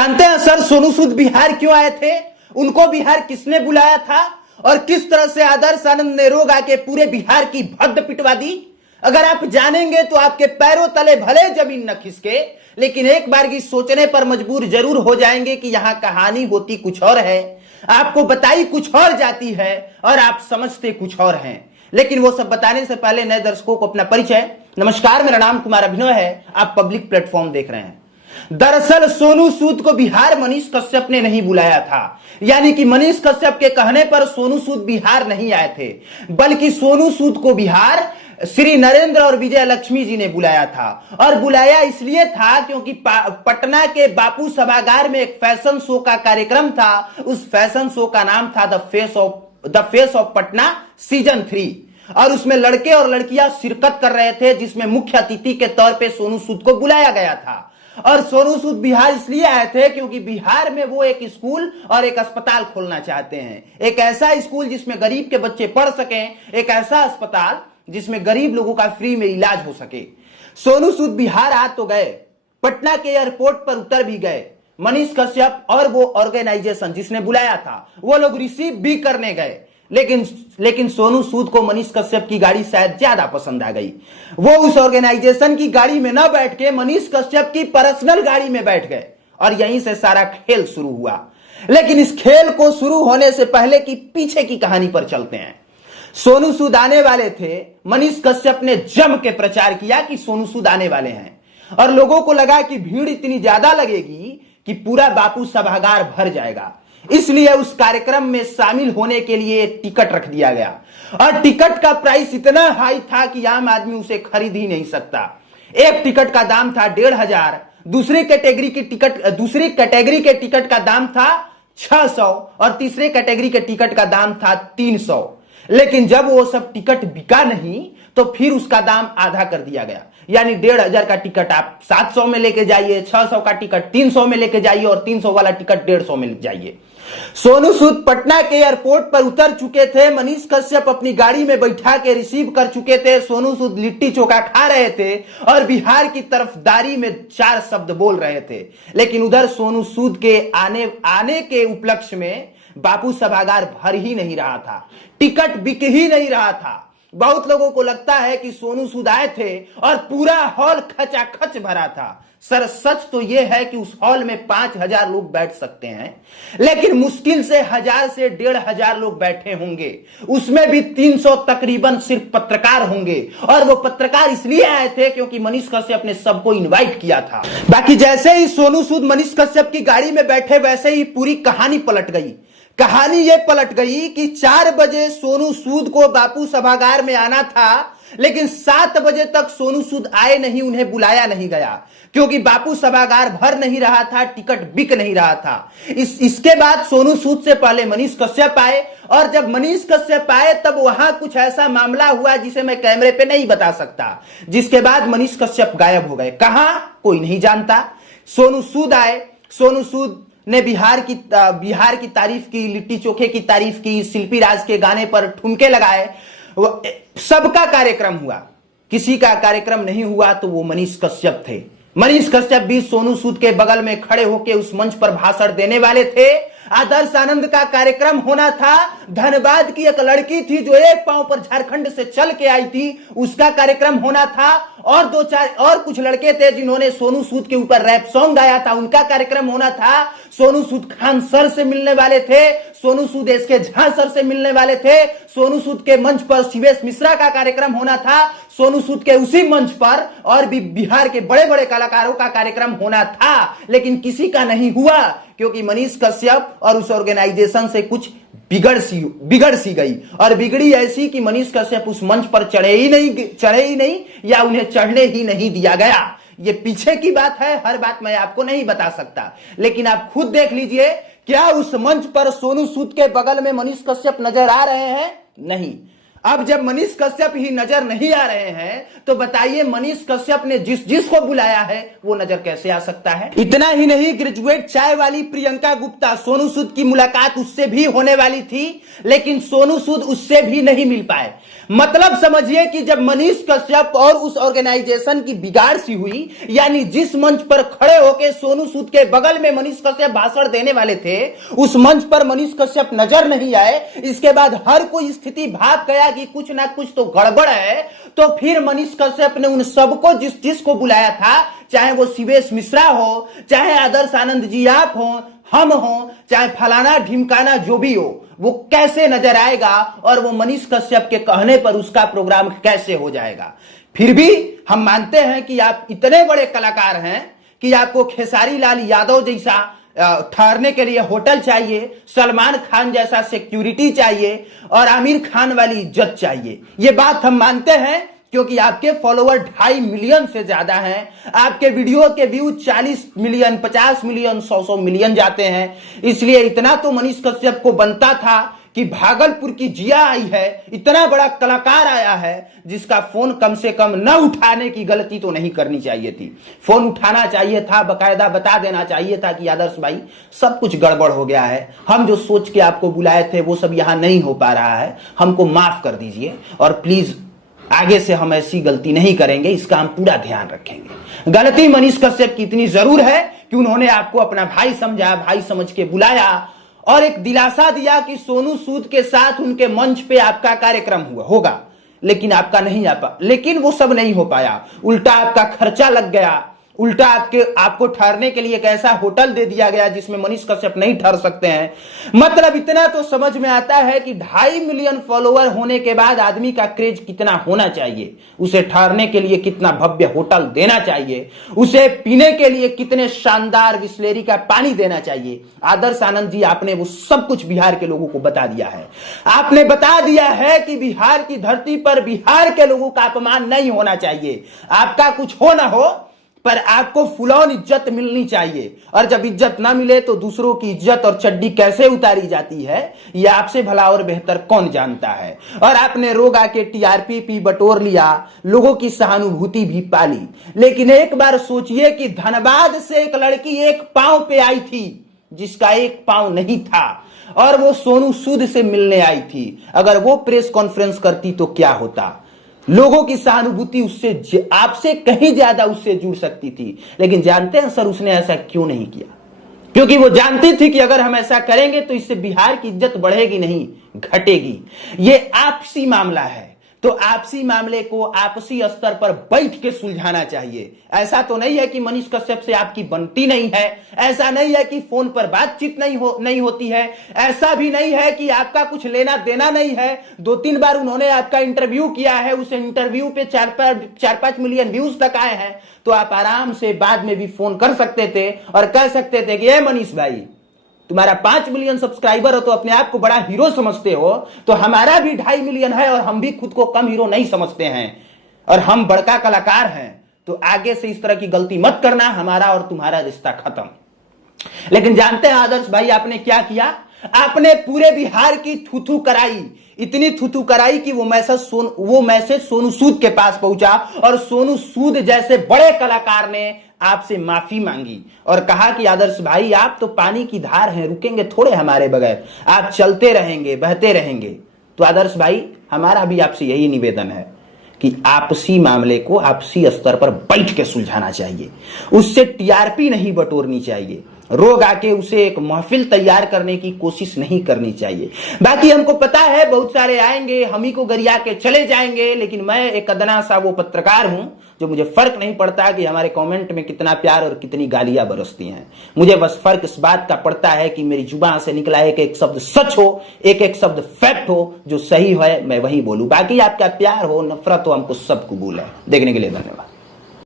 जानते हैं सर सोनू सूद बिहार क्यों आए थे? उनको बिहार किसने बुलाया था और किस तरह से आदर्श आनंद ने रोग आके पूरे बिहार की भद्द पिटवा दी? अगर आप जानेंगे तो आपके पैरों तले भले जमीन न खिसके, लेकिन एक बार की सोचने पर मजबूर जरूर हो जाएंगे कि यहां कहानी होती कुछ और है, आपको बताई कुछ और जाती है और आप समझते कुछ और हैं। लेकिन वो सब बताने से पहले नए दर्शकों को अपना परिचय। नमस्कार, मेरा नाम कुमार अभिनव है, आप पब्लिक प्लेटफॉर्म देख रहे हैं। दरअसल सोनू सूद को बिहार मनीष कश्यप ने नहीं बुलाया था, यानी कि मनीष कश्यप के कहने पर सोनू सूद बिहार नहीं आए थे, बल्कि सोनू सूद को बिहार श्री नरेंद्र और विजय लक्ष्मी जी ने बुलाया था। और बुलाया इसलिए था क्योंकि पटना के बापू सभागार में एक फैशन शो का कार्यक्रम था। उस फैशन शो का नाम था the face of Patna season 3, और उसमें लड़के और लड़कियां शिरकत कर रहे थे, जिसमें मुख्य अतिथि के तौर पे सोनू सूद को बुलाया गया था। और सोनू सूद बिहार इसलिए आए थे क्योंकि बिहार में वो एक स्कूल और एक अस्पताल खोलना चाहते हैं। एक ऐसा स्कूल जिसमें गरीब के बच्चे पढ़ सकें, एक ऐसा अस्पताल जिसमें गरीब लोगों का फ्री में इलाज हो सके। सोनू सूद बिहार आ तो गए, पटना के एयरपोर्ट पर उतर भी गए। मनीष कश्यप और वो ऑर्गेनाइजेशन जिसने बुलाया था वो लोग रिसीव भी करने गए, लेकिन सोनू सूद को मनीष कश्यप की गाड़ी शायद ज्यादा पसंद आ गई। वो उस ऑर्गेनाइजेशन की गाड़ी में न बैठ के मनीष कश्यप की पर्सनल गाड़ी में बैठ गए, और यहीं से सारा खेल शुरू हुआ। लेकिन इस खेल को शुरू होने से पहले की पीछे की कहानी पर चलते हैं। सोनू सूद आने वाले थे, मनीष कश्यप ने जम के प्रचार किया कि सोनू सूद आने वाले हैं, और लोगों को लगा कि भीड़ इतनी ज्यादा लगेगी कि पूरा बापू सभागार भर जाएगा। इसलिए उस कार्यक्रम में शामिल होने के लिए टिकट रख दिया गया, और टिकट का प्राइस इतना हाई था कि आम आदमी उसे खरीद ही नहीं सकता। एक टिकट का दाम था 1,500, दूसरी कैटेगरी के टिकट का दाम था 600, और तीसरे कैटेगरी के टिकट का दाम था 300। लेकिन जब वो सब टिकट बिका नहीं तो फिर उसका दाम आधा कर दिया गया, यानी 1,500 का टिकट आप 700 में लेके जाइए, 600 का टिकट 300 में लेके जाइए, और 300 वाला टिकट 150 में जाइए। सोनू सूद पटना के एयरपोर्ट पर उतर चुके थे, मनीष कश्यप अपनी गाड़ी में बैठा के रिसीव कर चुके थे। सोनू सूद लिट्टी चोखा खा रहे थे और बिहार की तरफदारी में 4 शब्द बोल रहे थे। लेकिन उधर सोनू सूद के आने के उपलक्ष्य में बापू सभागार भर ही नहीं रहा था, टिकट बिक ही नहीं रहा था। बहुत लोगों को लगता है कि सोनू सूद आए थे और पूरा हॉल खचाखच भरा था। सर सच तो यह है कि उस हॉल में 5,000 लोग बैठ सकते हैं, लेकिन मुश्किल से 1,000 से 1,500 लोग बैठे होंगे। उसमें भी 300 तकरीबन सिर्फ पत्रकार होंगे, और वो पत्रकार इसलिए आए थे क्योंकि मनीष कश्यप ने सबको इनवाइट किया था। बाकी जैसे ही सोनू सूद मनीष कश्यप की गाड़ी में बैठे, वैसे ही पूरी कहानी पलट गई। कहानी ये पलट गई कि 4 बजे सोनू सूद को बापू सभागार में आना था, लेकिन 7 बजे तक सोनू सूद आए नहीं, उन्हें बुलाया नहीं गया, क्योंकि बापू सभागार भर नहीं रहा था, टिकट बिक नहीं रहा था। इसके बाद सोनू सूद से पहले मनीष कश्यप आए, और जब मनीष कश्यप आए तब वहां कुछ ऐसा मामला हुआ जिसे मैं कैमरे पे नहीं बता सकता, जिसके बाद मनीष कश्यप गायब हो गए। कहां कोई नहीं जानता। सोनू सूद आए, सोनू सूद ने बिहार की तारीफ की, लिट्टी चोखे की तारीफ की, शिल्पी राज के गाने पर ठुमके लगाए। सबका कार्यक्रम हुआ, किसी का कार्यक्रम नहीं हुआ तो वो मनीष कश्यप थे। मनीष कश्यप भी सोनू सूद के बगल में खड़े होकर उस मंच पर भाषण देने वाले थे। आदर्श आनंद का कार्यक्रम होना था। धनबाद की एक लड़की थी जो एक पांव पर झारखंड से चल के आई थी, उसका कार्यक्रम होना था। और 2-4 और कुछ लड़के थे जिन्होंने सोनू सूद के ऊपर रैप सॉन्ग गाया था, उनका कार्यक्रम होना था। सोनू सूद खान सर से मिलने वाले थे, सोनू सूद एसके झा सर से मिलने वाले थे। सोनू सूद के मंच पर शिवेश मिश्रा का कार्यक्रम होना था। सोनू सूद के उसी मंच पर और भी बिहार के बड़े बड़े कलाकारों का कार्यक्रम होना था, लेकिन किसी का नहीं हुआ, क्योंकि मनीष कश्यप और उस ऑर्गेनाइजेशन से कुछ बिगड़ सी गई, और बिगड़ी ऐसी कि मनीष कश्यप उस मंच पर चढ़े ही नहीं, या उन्हें चढ़ने ही नहीं दिया गया। ये पीछे की बात है, हर बात मैं आपको नहीं बता सकता, लेकिन आप खुद देख लीजिए, क्या उस मंच पर सोनू सूद के बगल में मनीष कश्यप नजर आ रहे हैं? नहीं। अब जब मनीष कश्यप ही नजर नहीं आ रहे हैं तो बताइए मनीष कश्यप ने जिसको बुलाया है वो नजर कैसे आ सकता है। इतना ही नहीं, ग्रेजुएट चाय वाली प्रियंका गुप्ता, सोनू सूद की मुलाकात उससे भी होने वाली थी लेकिन सोनू सूद उससे भी नहीं मिल पाए। मतलब समझिए कि जब मनीष कश्यप और उस ऑर्गेनाइजेशन की बिगाड़ सी हुई, यानी जिस मंच पर खड़े होकर सोनू सूद के बगल में मनीष कश्यप भाषण देने वाले थे उस मंच पर मनीष कश्यप नजर नहीं आए, इसके बाद हर कोई स्थिति भाग गया कि कुछ ना कुछ तो गड़बड़ है, तो फिर मनीष कश्यप ने उन सबको जिसको बुलाया था, चाहे वो शिवेश मिश्रा हो, चाहे आदर्श आनंद जी आप हो, हम हो, चाहे फलाना ढिमकाना जो भी हो, वो कैसे नजर आएगा और वो मनीष कश्यप के कहने पर उसका प्रोग्राम कैसे हो जाएगा। फिर भी हम मानते हैं कि आप इतने बड़े कलाकार हैं कि आपको खेसारी लाल यादव जैसा ठहरने के लिए होटल चाहिए, सलमान खान जैसा सिक्योरिटी चाहिए और आमिर खान वाली इज्जत चाहिए। ये बात हम मानते हैं क्योंकि आपके फॉलोवर 2.5 मिलियन से ज्यादा हैं, आपके वीडियो के व्यू 40 मिलियन, 50 मिलियन, 100 मिलियन जाते हैं। इसलिए इतना तो मनीष कश्यप को बनता था कि भागलपुर की जिया आई है, इतना बड़ा कलाकार आया है जिसका फोन कम से कम न उठाने की गलती तो नहीं करनी चाहिए थी। फोन उठाना चाहिए था, बकायदा बता देना चाहिए था कि आदर्श भाई सब कुछ गड़बड़ हो गया है, हम जो सोच के आपको बुलाए थे वो सब यहां नहीं हो पा रहा है, हमको माफ कर दीजिए और प्लीज आगे से हम ऐसी गलती नहीं करेंगे, इसका हम पूरा ध्यान रखेंगे। गलती मनीष कश्यप की इतनी जरूर है कि उन्होंने आपको अपना भाई समझा, भाई समझ के बुलाया और एक दिलासा दिया कि सोनू सूद के साथ उनके मंच पे आपका कार्यक्रम होगा, लेकिन आपका नहीं आ पा, लेकिन वो सब नहीं हो पाया। उल्टा आपका खर्चा लग गया, उल्टा आपको ठहरने के लिए एक ऐसा होटल दे दिया गया जिसमें मनीष कश्यप नहीं ठहर सकते हैं। मतलब इतना तो समझ में आता है कि 2.5 मिलियन फॉलोवर होने के बाद आदमी का क्रेज कितना होना चाहिए, उसे ठहरने के लिए कितना भव्य होटल देना चाहिए, उसे पीने के लिए कितने शानदार बिस्लेरी का पानी देना चाहिए। आदर्श आनंद जी, आपने वो सब कुछ बिहार के लोगों को बता दिया है। आपने बता दिया है कि बिहार की धरती पर बिहार के लोगों का अपमान नहीं होना चाहिए। आपका कुछ हो ना हो पर आपको फुल ऑन इज्जत मिलनी चाहिए, और जब इज्जत ना मिले तो दूसरों की इज्जत और चड्डी कैसे उतारी जाती है ये आपसे भला और बेहतर कौन जानता है। और आपने रोग आके टीआरपी भी बटोर लिया, लोगों की सहानुभूति भी पाली, लेकिन एक बार सोचिए कि धनबाद से एक लड़की एक पांव पे आई थी जिसका एक पांव नहीं था और वो सोनू सूद से मिलने आई थी। अगर वो प्रेस कॉन्फ्रेंस करती तो क्या होता, लोगों की सहानुभूति उससे आपसे कहीं ज्यादा उससे जुड़ सकती थी। लेकिन जानते हैं सर उसने ऐसा क्यों नहीं किया? क्योंकि वो जानती थी कि अगर हम ऐसा करेंगे तो इससे बिहार की इज्जत बढ़ेगी नहीं घटेगी। ये आपसी मामला है तो आपसी मामले को आपसी स्तर पर बैठ के सुलझाना चाहिए। ऐसा तो नहीं है कि मनीष कश्यप से आपकी बनती नहीं है, ऐसा नहीं है कि फोन पर बातचीत नहीं होती है, ऐसा भी नहीं है कि आपका कुछ लेना देना नहीं है। 2-3 बार उन्होंने आपका इंटरव्यू किया है, उस इंटरव्यू पे 4-5 मिलियन व्यूज तक आए हैं, तो आप आराम से बाद में भी फोन कर सकते थे और कह सकते थे कि ए मनीष भाई, तुम्हारा 5 मिलियन सब्सक्राइबर हो तो अपने आप को बड़ा हीरो समझते हो, तो हमारा भी 2.5 मिलियन है और हम भी खुद को कम हीरो नहीं समझते हैं और हम बड़का कलाकार हैं, तो आगे से इस तरह की गलती मत करना, हमारा और तुम्हारा रिश्ता खत्म। लेकिन जानते हैं आदर्श भाई आपने क्या किया? आपने पूरे बिहार की थूथू कराई, इतनी थूथू कराई कि वो मैसेज सोनू सूद के पास पहुंचा और सोनू सूद जैसे बड़े कलाकार ने आपसे माफी मांगी और कहा कि आदर्श भाई आप तो पानी की धार हैं, रुकेंगे थोड़े हमारे बगैर, आप चलते रहेंगे, बहते रहेंगे। तो आदर्श भाई हमारा भी आपसे यही निवेदन है कि आपसी मामले को आपसी स्तर पर बैठ के सुलझाना चाहिए, उससे टीआरपी नहीं बटोरनी चाहिए, रोग आके उसे एक महफिल तैयार करने की कोशिश नहीं करनी चाहिए। बाकी हमको पता है बहुत सारे आएंगे हम ही को गरिया के चले जाएंगे, लेकिन मैं एक अदना सा वो पत्रकार हूं जो मुझे फर्क नहीं पड़ता कि हमारे कमेंट में कितना प्यार और कितनी गालियां बरसती हैं। मुझे बस फर्क इस बात का पड़ता है कि मेरी जुबान से निकला एक एक शब्द सच हो, एक एक शब्द फैक्ट हो, जो सही है मैं वही बोलूं। बाकी आपका प्यार हो नफरत हो हमको सब कबूल है। देखने के लिए धन्यवाद।